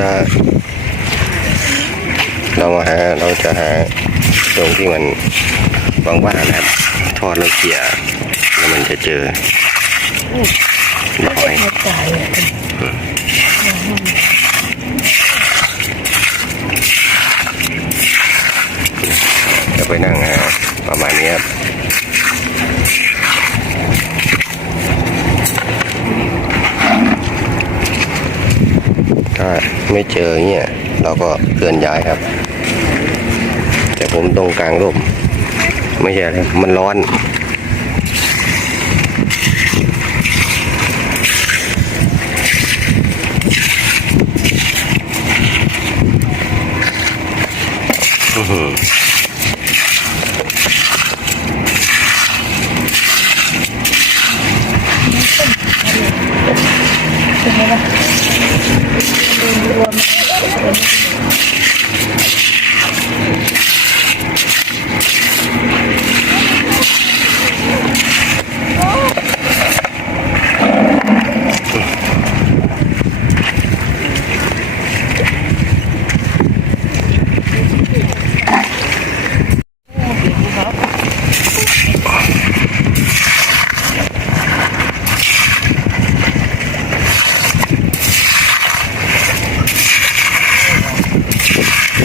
ได้เรามาหาเราจะหาตรงที่มันว่างๆนะครับทอดแล้วเกี่ยแล้วมันจะเจอ้จะไปนั่งฮะประมาณนี้ครับไม่เจอเนี่ย เราก็เคลื่อนย้ายครับแต่ผมตรงกลางร่มไม่ใช่มันร้อน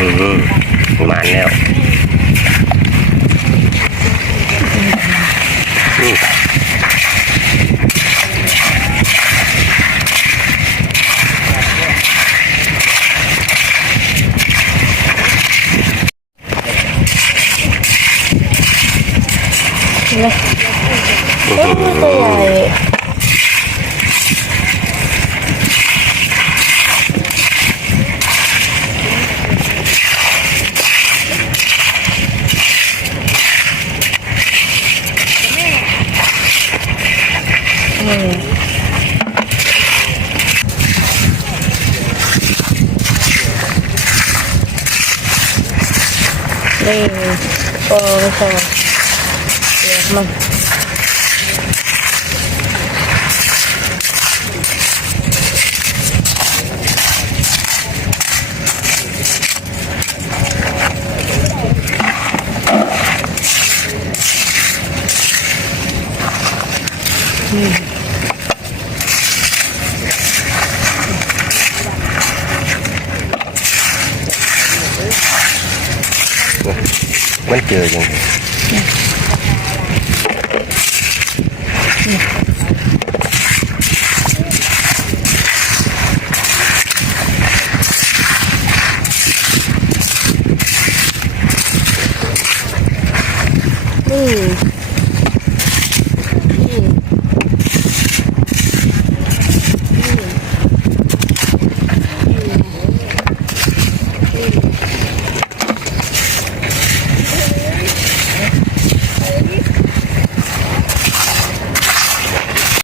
อืมประมาณแล้วนี่เลยตัวใหญ่ đây có sao đẹp lắm Mm-hmm. มันเจอยังไงอืม